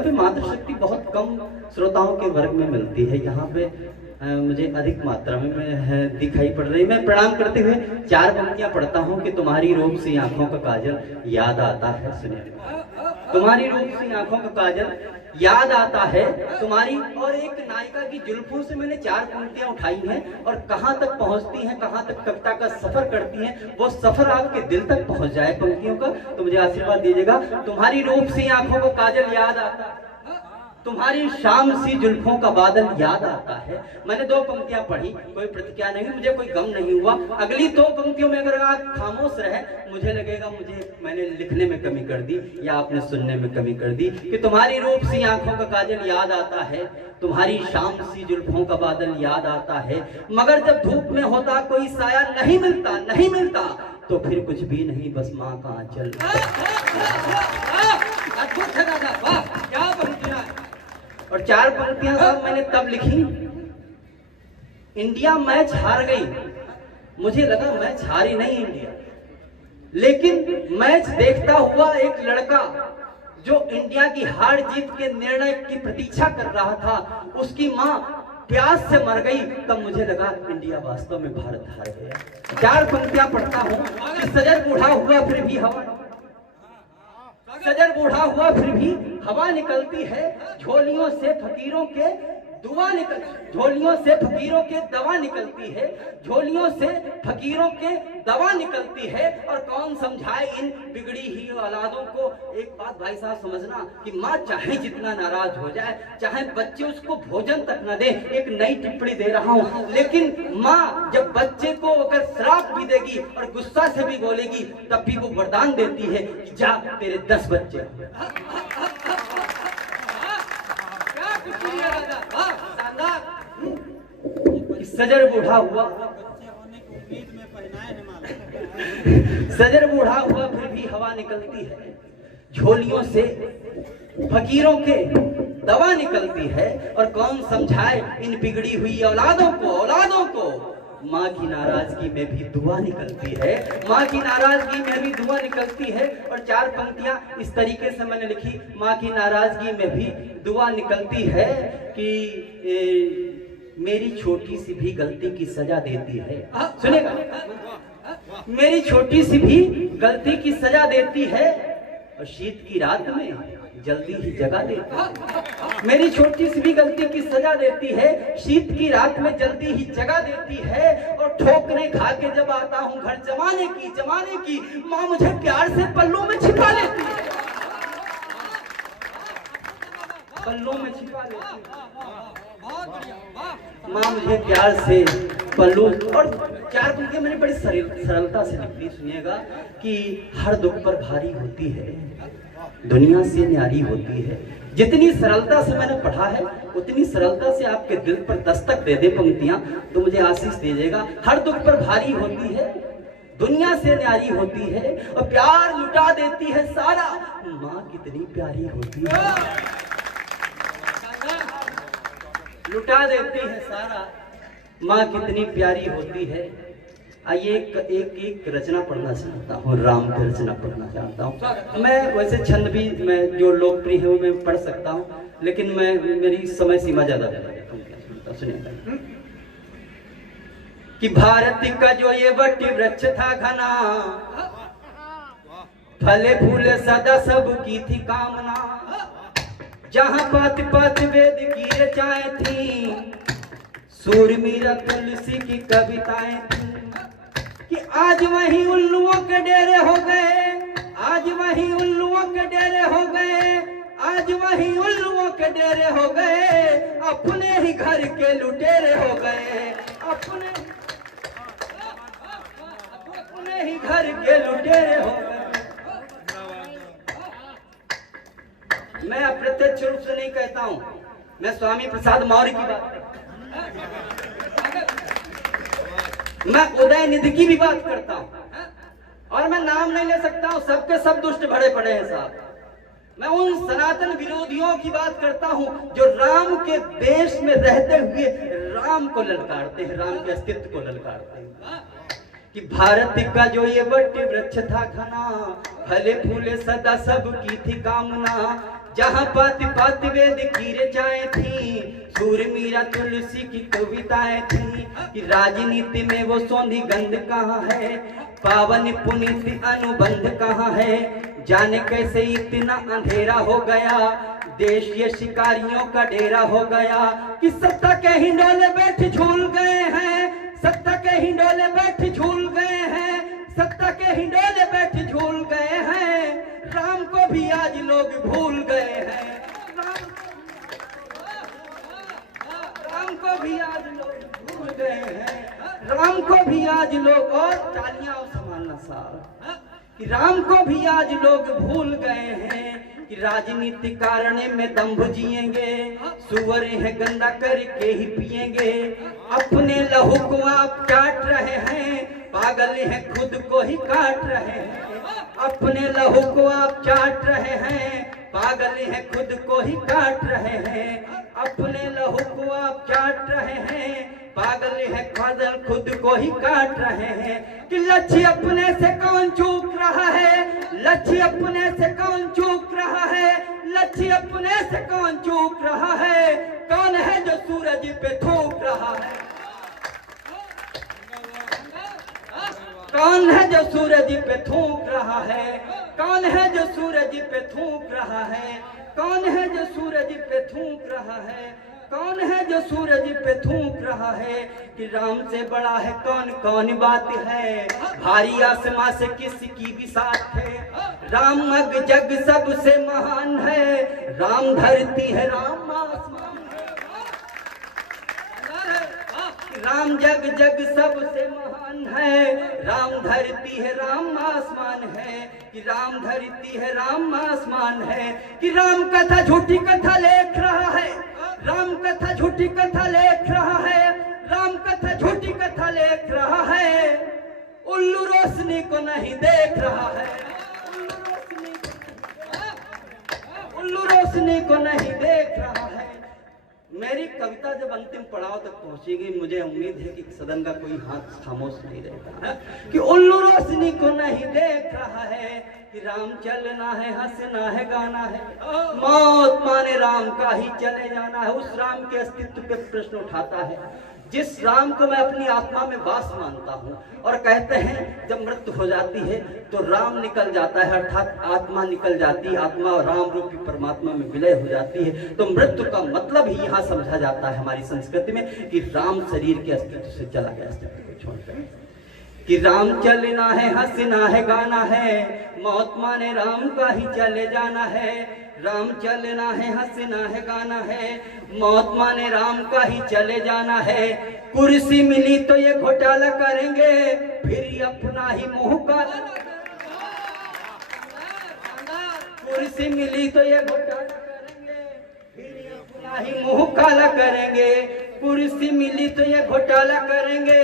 बरसियों पे मातृशक्ति बहुत कम श्रोताओं के वर्ग में मिलती है। यहाँ पे मुझे अधिक मात्रा में दिखाई पड़ रही। मैं प्रणाम करते हुए 4 पंक्तियां पढ़ता हूँ कि तुम्हारी रूप सी आंखों का काजल याद आता है। सुनिए, तुम्हारी रूप सी आंखों का काजल याद आता है तुम्हारी। और एक नायिका की जुल्फों से मैंने 4 पंक्तियां उठाई हैं और कहां तक पहुंचती हैं, कहां तक कविता का सफर करती हैं, वो सफर आपके दिल तक पहुंच जाए पंक्तियों का, तो मुझे आशीर्वाद दीजिएगा। तुम्हारी रूप सी आंखों का काजल याद आता है, तुम्हारी शाम सी जुल्फों का बादल याद आता है। मैंने 2 पंक्तियां पढ़ी, कोई प्रतिक्रिया नहीं, मुझे कोई गम नहीं हुआ। अगली 2 पंक्तियों में अगर आप खामोश रहे, मुझे लगेगा मैंने लिखने में कमी कर दी या आपने सुनने में कमी कर दी। कि तुम्हारी रूप सी आंखों का काजल याद आता है, तुम्हारी शाम सी जुल्फों का बादल याद आता है, मगर जब धूप में होता कोई साया नहीं मिलता तो फिर कुछ भी नहीं, बस माँ का आंचल। अद्भुत है दादा, वाह क्या पंक्तियां। और 4 पंक्तियां साहब मैंने तब लिखी, इंडिया मैच हार गई। मुझे लगा मैच हारी नहीं इंडिया, लेकिन मैच देखता हुआ एक लड़का जो इंडिया की हार जीत के निर्णय की प्रतीक्षा कर रहा था, उसकी मां प्यास से मर गई। तब मुझे लगा इंडिया वास्तव में भारत हार गया। 4 पंक्तियां पढ़ता हूं कि सजर बूढ़ा हुआ फिर भी हवा, सजर बूढ़ा हुआ फिर भी हवा निकलती है, झोलियों से फकीरों के झोलियों से फकीरों के दवा निकलती है, झोलियों से फकीरों के दवा निकलती है। और कौन समझाए इन बिगड़ी ही औलादों को। एक बात भाई साहब समझना कि माँ चाहे जितना नाराज हो जाए, चाहे बच्चे उसको भोजन तक न दे, एक नई टिप्पणी दे रहा हूँ, लेकिन माँ जब बच्चे को अगर श्राप भी देगी और गुस्सा से भी बोलेगी, तब भी वो वरदान देती है कि जा तेरे 10 बच्चे। सजर बूढ़ा हुआ, सजर बूढ़ा हुआ फिर भी हवा निकलती है, झोलियों से फकीरों के दवा निकलती है। और कौन समझाए इन बिगड़ी हुई औलादों को। माँ की नाराजगी में भी दुआ निकलती है, माँ की नाराजगी में भी दुआ निकलती है। और 4 पंक्तियां इस तरीके से मैंने लिखी, माँ की नाराजगी में भी दुआ निकलती है कि मेरी छोटी सी भी गलती की सजा देती है। सुनेगा, मेरी छोटी सी भी गलती की सजा देती है और शीत की रात में जल्दी ही जगा देती है। मेरी छोटी सी भी गलती की सजा देती है, शीत की रात में जल्दी ही जगा देती है। और ठोकरें खा के जब आता हूँ घर जमाने की माँ मुझे प्यार से पल्लों में छिपा लेती है, पल्लों में छिपा लेती है माँ मुझे प्यार से पल्लू। और 4 पंक्तियां मैंने बड़ी सरलता से लिखी। सुनिएगा कि हर दुख पर भारी होती है, दुनिया से न्यारी होती है। जितनी सरलता से मैंने पढ़ा है, उतनी सरलता से आपके दिल पर दस्तक दे दे पंक्तियां, तो मुझे आशीष दीजिएगा। हर दुख पर भारी होती है, दुनिया से न्यारी होती है, और प्यार लुटा देती है सारा, माँ कितनी प्यारी होती है, लुटा देती है सारा, माँ कितनी प्यारी होती है। आइए एक रचना पढ़ना चाहता हूँ, राम की रचना पढ़ना चाहता हूँ। मैं वैसे छंद भी मैं जो लोकप्रिय है वो मैं पढ़ सकता हूँ, लेकिन मेरी समय सीमा ज्यादा है। सुनिए कि भारत का जो ये वट वृक्ष था घना, फले फूले सदा सब की थी कामना, जहाँ पात पात वेद की रचाएं थी, सूरमीरा तुलसी की कविताएं थी। कि आज वही उल्लुओं के डेरे हो गए, आज वही उल्लुओं के डेरे हो गए, आज वही उल्लुओं के डेरे हो गए, अपने ही घर के लुटेरे हो गए, अपने ही घर के लुटेरे हो गए। मैं अप्रत्यक्ष रूप से नहीं कहता हूं, मैं स्वामी प्रसाद मौर्य की बात करता हूं, मैं उदय निधि की भी बात करता हूं, और मैं नाम नहीं ले सकता हूं, सबके सब दुष्ट भरे पड़े हैं साहब। मैं उन सनातन विरोधियों की बात करता हूं जो राम के देश में रहते हुए राम को ललकारते हैं, राम के अस्तित्व को ललकारते हैं। कि भारत का जो ये वट वृक्ष था घना, फले फूले सदा सब की थी कामना, जहाँ पाति पाति वेद की रचाएं थी, सूर्य मीरा तुलसी की कविताएं थी। कि राजनीति में वो सौंधी गंध कहाँ है, पावन पुनीत अनुबंध कहाँ है, जाने कैसे इतना अंधेरा हो गया, देश ये शिकारियों का डेरा हो गया। कि सत्ता के हिंडोले बैठ झूल गए हैं, सत्ता के हिंडोले बैठ झूल गए हैं, सत्ता के हिंडोले बैठ झूल गए हैं। राम को भी आज लोग भूल गए हैं, राम को भी आज लोग भूल गए हैं, राम को भी आज लोग, और तालियां संभालना साहब, कि राम को भी आज लोग भूल गए हैं। कि राजनीति कारणे में दंभ जिएंगे, सुअर है गंदा करके ही पिएंगे, अपने लहू को आप चाट रहे हैं, पागल है खुद को ही काट रहे हैं, अपने लहू को आप चाट रहे हैं, पागल है खुद को ही काट रहे हैं, अपने लहू को आप चाट रहे हैं, पागल है खुद को ही काट रहे हैं। कि लक्ष्य अपने से कौन चूक रहा है, लक्ष्य अपने से कौन चूक रहा है, लक्ष्य अपने से कौन चूक रहा है, कौन है जो सूरज पे थूक रहा है, कौन है जो सूरज पे थूक रहा है, कौन है जो सूरज पे थूक रहा है, कौन है जो सूरज पे थूक रहा है, कौन है जो सूरज पे थूक रहा है। कि राम से बड़ा है कौन कौन बात है, भारी आसमां से किसकी भी साथ है, राम अग जग सबसे महान है, राम धरती है राम आसमान है, राम जग जग सबसे महान है, राम धरती है राम आसमान है। कि राम धरती है राम आसमान है। कि राम कथा झूठी कथा लेख रहा है, राम कथा झूठी कथा लेख रहा है, राम कथा झूठी कथा लेख रहा है, उल्लू रोशनी को नहीं देख रहा है, उल्लू रोशनी को नहीं देख रहा है। मेरी कविता जब अंतिम पड़ाव तक पहुंचेगी, मुझे उम्मीद है कि सदन का कोई हाथ खामोश नहीं रहता है। कि उल्लू रोशनी को नहीं देख रहा है, कि राम चलना है, हंसना है, गाना है, मौत माने राम का ही चले जाना है। उस राम के अस्तित्व पे प्रश्न उठाता है, जिस राम को मैं अपनी आत्मा में वास मानता हूँ। और कहते हैं जब मृत्यु हो जाती है तो राम निकल जाता है, अर्थात आत्मा निकल जाती है, आत्मा और राम रूपी परमात्मा में विलय हो जाती है। तो मृत्यु का मतलब ही यहाँ समझा जाता है हमारी संस्कृति में कि राम शरीर के अस्तित्व से चला गया, अस्तित्व को छोड़कर। कि राम चलना है, हंसना है, गाना है, मौत माने राम का ही चले जाना है, राम चलना है, हंसना है, गाना है, मौत माने राम का ही चले जाना है। कुर्सी मिली तो ये घोटाला करेंगे, फिर अपना ही मुंह काला, कुर्सी मिली तो ये घोटाला करेंगे, फिर अपना ही मुंह काला करेंगे, कुर्सी मिली तो ये घोटाला करेंगे,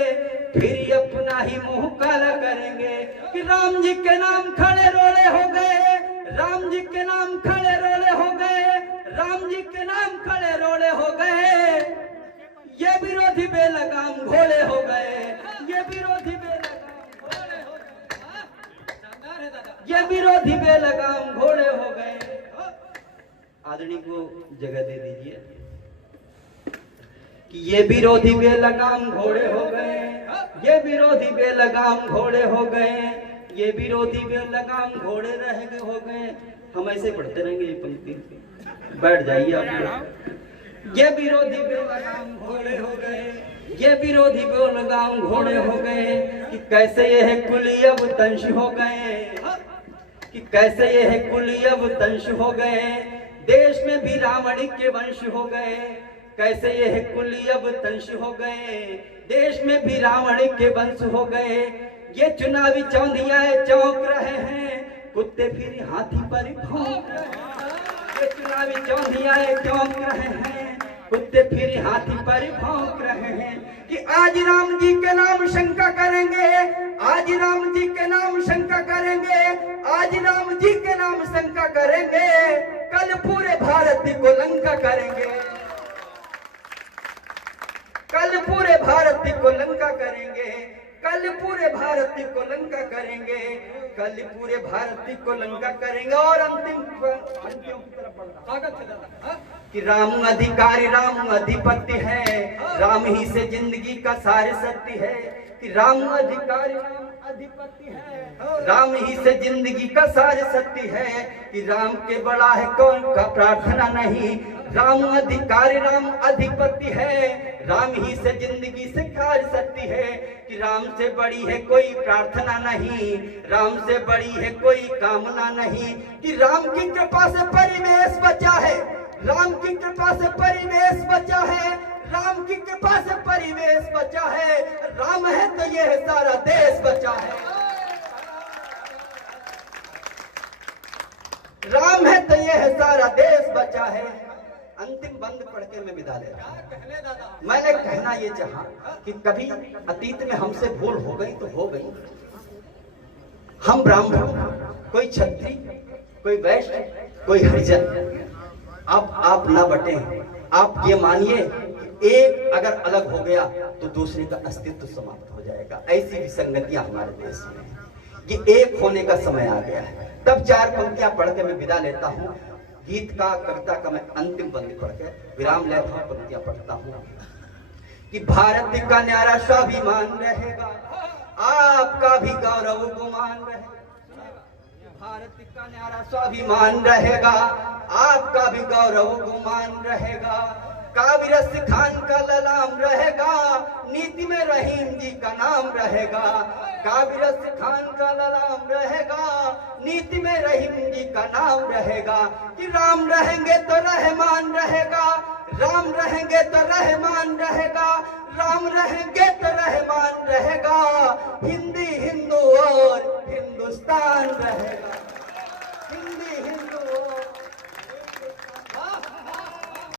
फिर अपना ही मुंह काला करेंगे। कि राम जी के नाम खड़े रोड़े हो गए, राम जी के नाम खड़े रोड़े हो गए, राम जी के नाम खड़े रोड़े हो गए, ये विरोधी बेलगाम घोड़े हो गए, ये विरोधी बेलगाम घोड़े हो गए, ये विरोधी बेलगाम घोड़े हो गए। आदरणीय को जगह दे दीजिए। कि ये विरोधी बेलगाम घोड़े हो गए, ये विरोधी बेलगाम घोड़े हो गए, ये विरोधी बेलगाम घोड़े रह गए हो गए। हम ऐसे पढ़ते रहेंगे ये पंक्ति, बैठ जाइए आप। ये विरोधी बेलगाम घोड़े हो गए, ये विरोधी बेलगाम घोड़े हो गए। कि कैसे ये है कुली अब तंश हो गए, कि कैसे ये है कुली अब तंश हो गए, देश में भी रावण के वंश हो गए। कैसे ये है कुली अब तंश हो गए, देश में भी रावण के वंश हो गए। ये चुनावी चौंधियाए चौंक रहे हैं, कुत्ते फिर हाथी पर भौंक रहे हैं। ये चुनावी चौंधियाए चौंक रहे हैं, कुत्ते फिर हाथी पर भौंक रहे हैं। कि आज राम जी के नाम शंका करेंगे, आज राम जी के नाम शंका करेंगे, आज राम जी के नाम शंका करेंगे, कल पूरे भारत को लंका करेंगे, कल पूरे भारत को लंका करेंगे, कल पूरे भारत को लंका करेंगे। कल पूरे भारत को लंका करेंगे। और अंतिम की तरफ बढ़ कि राम अधिकारी राम अधिपति है, राम ही से जिंदगी का सारे सत्य है। कि राम अधिकारी राम अधिपति है, राम ही से जिंदगी का सारे सत्य है। कि राम के बड़ा है कौन का प्रार्थना नहीं, राम अधिकारी राम अधिपति है, राम ही से जिंदगी से कार्य सत्य है। कि राम से बड़ी है कोई प्रार्थना नहीं, राम से बड़ी है कोई कामना नहीं। कि राम की कृपा से परिवेश बचा है, राम की कृपा से परिवेश बचा है, राम की कृपा से परिवेश बचा है। राम है तो ये सारा देश बचा है, राम है तो ये सारा देश बचा है। अंतिम बंद पढ़ के मैं विदा ले रहा हूं। मैंने कहना ये चाहा कि कभी अतीत में हमसे भूल हो गई तो हो गई। हम ब्राह्मण, कोई क्षत्रिय, कोई वैश्य, कोई हरिजन, आप ना बटे। आप ये मानिए कि एक अगर अलग हो गया तो दूसरे का अस्तित्व समाप्त हो जाएगा। ऐसी विसंगतियां हमारे देश में हैं। ये एक होने का समय आ गया है। तब चार पंक्तियां पढ़ के मैं विदा लेता हूँ। गीत का कविता का मैं अंतिम बंदी पढ़ के विराम लेता हूँ, पंक्तियां पढ़ता हूँ। कि भारत का न्यारा स्वाभिमान रहेगा, आपका भी गौरव गुमान रहेगा। भारत का न्यारा स्वाभिमान रहेगा, आपका भी गौरव गुमान रहेगा। काबिर खान का ललाम रहेगा, नीति में रहीम जी का नाम रहेगा। काबिर खान का ललाम रहेगा, नीति में रहीम जी का नाम रहेगा। कि राम रहेंगे तो रहमान रहेगा, राम रहेंगे तो रहमान रहेगा, राम रहेंगे तो रहमान रहेगा। हिंदी हिंदू और हिंदुस्तान रहेगा।